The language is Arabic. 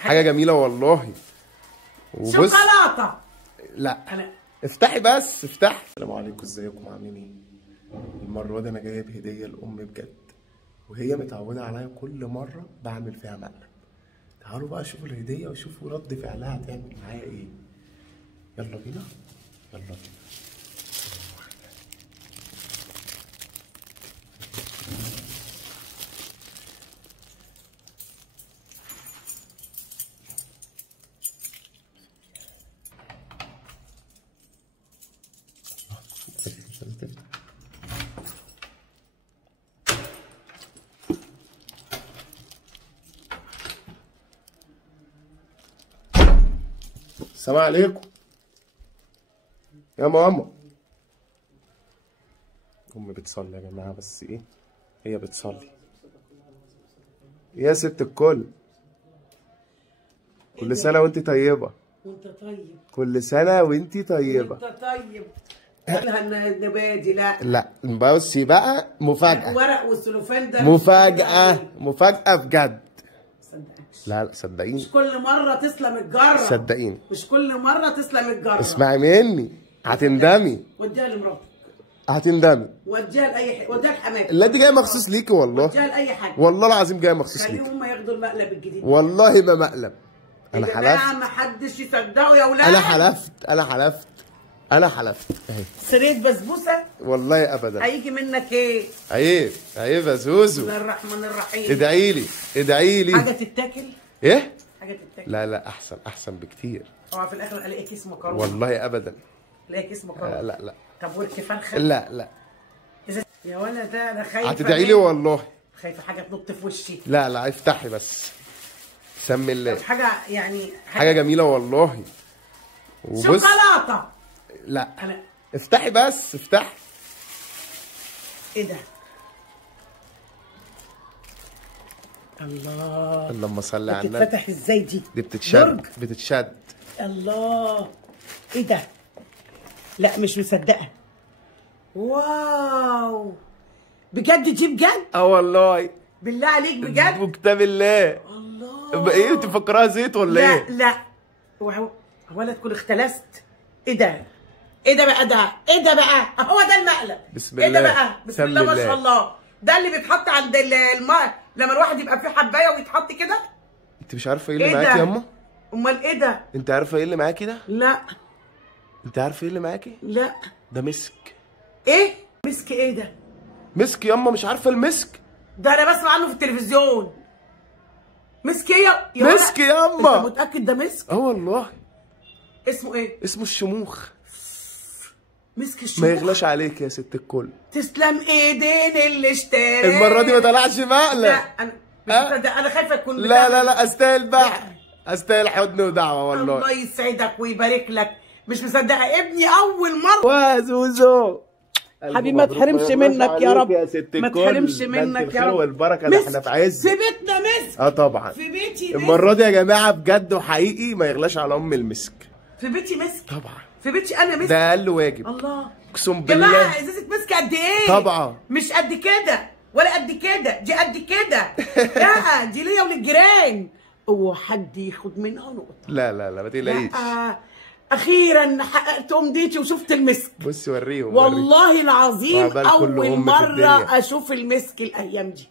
حاجه جميله والله. وبص شوكولاته. لا افتحي بس افتحي. السلام عليكم، ازيكم عاملين ايه؟ المره دي انا جايب هديه لامي بجد، وهي متعوده عليا كل مره بعمل فيها مقلب. تعالوا بقى شوفوا الهديه وشوفوا رد فعلها هتعمل معايا ايه. يلا بينا يلا بينا. السلام عليكم يا ماما. امي بتصلي يا جماعه، بس ايه هي بتصلي يا ست الكل. كل سنه وانت طيبه. وانت طيب. كل سنه وانت طيبه. وانت طيب. قالها النبادي. لا بصي بقى، مفاجاه. الورق والسلوفان ده مفاجاه مفاجاه بجد. لا صدقيني، مش كل مره تسلم الجره. صدقيني مش كل مره تسلم الجره. اسمعي مني، هتندمي. وديها لمراتك. هتندمي. وديها لاي حاجه، وديها لحماتك. لا دي جايه مخصوص ليكي والله. وديها لاي حاجه والله العظيم جايه مخصوص ليكي. خليهم هم ياخدوا المقلب الجديد. والله ما مقلب. انا يا جماعه حلفت. ما حدش يصدقوا يا اولاد. انا حلفت انا حلفت انا حلفت اهي. سريت بسبوسه. والله ابدا. هيجي منك ايه؟ عيب عيب يا زوزو. بسم الله الرحمن الرحيم. ادعي لي ادعي لي. حاجه تتاكل؟ ايه؟ حاجه تتاكل. لا لا احسن احسن بكتير. هو في الاخر الاقي كيس مكرونه. والله ابدا. الاقي كيس مكرونه. لا لا. طب ورك فرخه؟ لا لا. يا ولد ده انا خايفه. هتدعي لي والله. خايفه حاجه تنط في وشي. لا لا افتحي بس. سمي الله. طب حاجه يعني حاجه جميله والله. وبص شوكولاته. لا افتحي بس افتحي. ايه ده؟ الله. اللهم صل على النبي. بتتفتح ازاي دي؟ دي بتتشد درج. بتتشد. الله. ايه ده؟ لا مش مصدقه. واو. بجد دي بجد؟ اه والله. بالله عليك بجد؟ وكتاب الله. الله. ايه انت فاكراها زيت ولا ايه؟ لا ولا تكون اختلست. ايه ده؟ ايه ده بقى ده؟ ايه ده بقى؟ هو ده المقلب. بسم الله. ايه ده بقى؟ بسم الله ما الله. شاء الله. ده اللي بيتحط عند الماء لما الواحد يبقى فيه حبايه ويتحط كده. انت مش عارفه ايه اللي إيه معاكي ده؟ يا اما؟ امال ايه ده؟ انت عارفه ايه اللي معاكي ده؟ لا انت عارفه ايه اللي معاكي؟ لا. ده مسك. ايه؟ مسك ايه ده؟ مسك يا اما، مش عارفه المسك؟ ده انا بسمع عنه في التلفزيون. مسك ايه يا مسك يا اما. انت متاكد ده مسك؟ اه والله. اسمه ايه؟ اسمه الشموخ. مسك الشموخ. ما يغلاش عليك يا ست الكل. تسلم ايدين اللي اشترى. المره دي ما طلعش مقلب. لا انا مش مصدق. انا خايفه تكون لا لا لا استاهل بقى. استاهل حضن ودعوه والله. الله يسعدك ويبارك لك. مش مصدقه ابني اول مره. وزوزو حبيبي ما تحرمش منك يا رب. يا ست الكل. ما تحرمش منك يا رب. والبركه ده احنا في عز. في بيتنا مسك. طبعا. في بيتي مسك. المره دي يا جماعه بجد وحقيقي ما يغلاش على ام المسك. في بيتي مسك. طبعا. في بيتي انا مسك. ده اقل واجب. الله. اقسم جماعه بالله. ازازه مسك قد ايه؟ طبعا. مش قد كده ولا قد كده، دي قد كده. لا دي ليا وللجيران. هو حد ياخد منها نقطه؟ لا لا لا ما تقلقيش. اخيرا حققت امنيتي وشفت المسك. بصي وريهم. والله العظيم كل اول أم في مره الدنيا. اشوف المسك الايام دي.